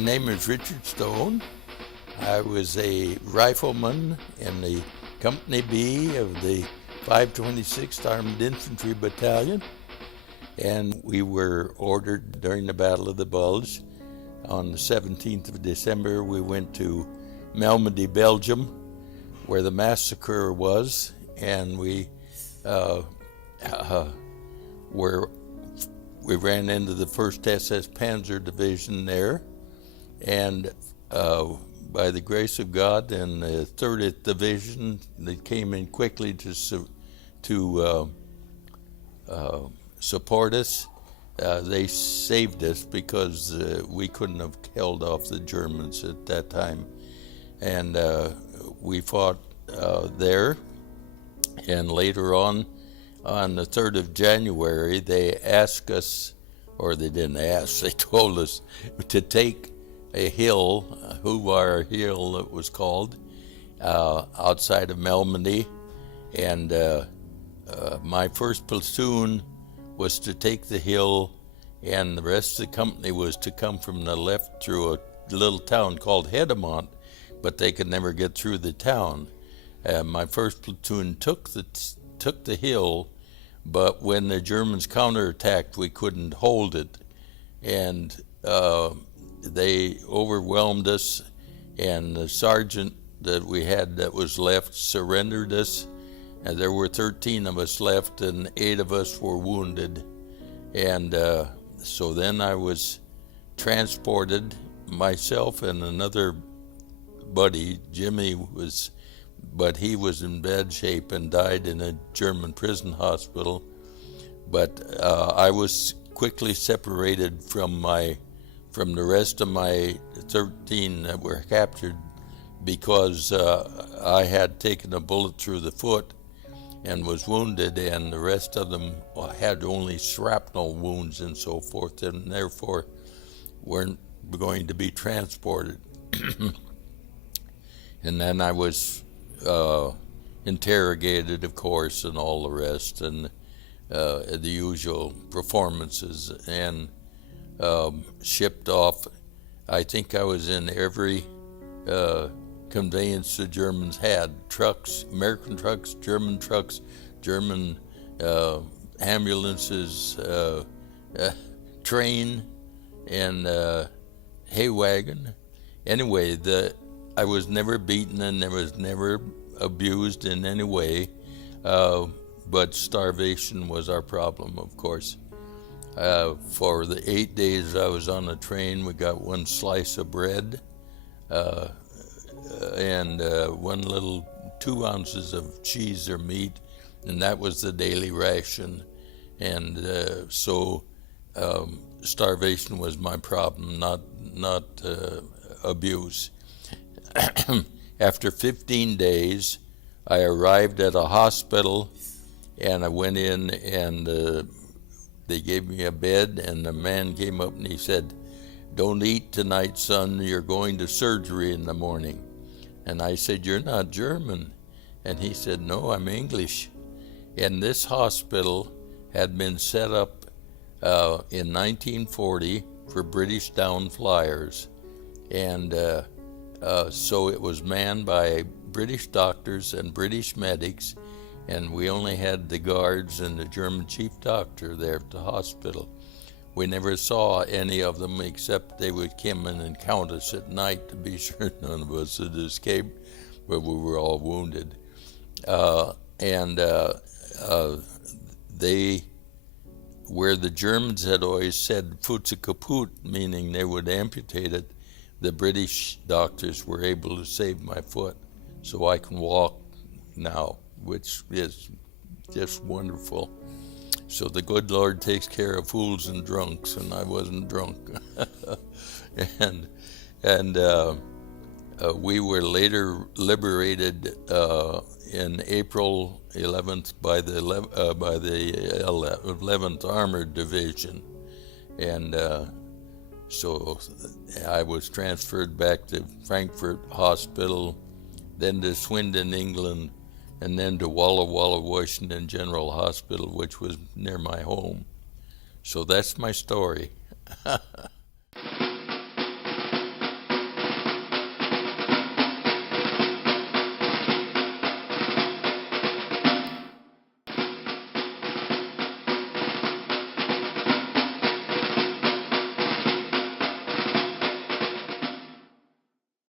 name is Richard Stone. I was a rifleman in the Company B of the 526th Armored Infantry Battalion, and we were ordered during the Battle of the Bulge. On the 17th of December, we went to Malmedy, Belgium, where the massacre was, and we ran into the 1st SS Panzer division there, and by the grace of God and the 30th Division, they came in quickly to support us. They saved us because we couldn't have held off the Germans at that time. And we fought there, and later on the 3rd of January, they asked us, or they didn't ask, they told us to take a hill, Haverhill it was called, outside of Malmedy, and my first platoon was to take the hill, and the rest of the company was to come from the left through a little town called Hedemont, but they could never get through the town. My first platoon took the hill, but when the Germans counterattacked, we couldn't hold it, and they overwhelmed us, and the sergeant that we had that was left surrendered us, and there were 13 of us left, and 8 of us were wounded. And so then I was transported, myself and another buddy, Jimmy, but he was in bad shape and died in a German prison hospital. But I was quickly separated from the rest of my 13 that were captured because I had taken a bullet through the foot and was wounded, and the rest of them had only shrapnel wounds and so forth, and therefore weren't going to be transported. And then I was interrogated, of course, and all the rest, and the usual performances, and shipped off. I think I was in every conveyance the Germans had: trucks, American trucks, German ambulances, train, and hay wagon. Anyway, I was never beaten and I was never abused in any way, but starvation was our problem, of course. For the 8 days I was on the train, we got 1 slice of bread and 2 ounces of cheese or meat, and that was the daily ration. And so starvation was my problem, not abuse. After 15 days, I arrived at a hospital, and I went in, and they gave me a bed, and the man came up and he said, "Don't eat tonight, son, you're going to surgery in the morning." And I said, "You're not German." And he said, "No, I'm English." And this hospital had been set up in 1940 for British down flyers. And so it was manned by British doctors and British medics, and we only had the guards and the German chief doctor there at the hospital. We never saw any of them, except they would come in and count us at night to be sure none of us had escaped, but we were all wounded. Where the Germans had always said "Futze kaputt," meaning they would amputate it, the British doctors were able to save my foot, so I can walk now, which is just wonderful. So the good Lord takes care of fools and drunks, and I wasn't drunk. and we were later liberated in April 11th by the 11th Armored Division, and so I was transferred back to Frankfurt Hospital, then to Swindon, England, and then to Walla Walla, Washington General Hospital, which was near my home. So that's my story.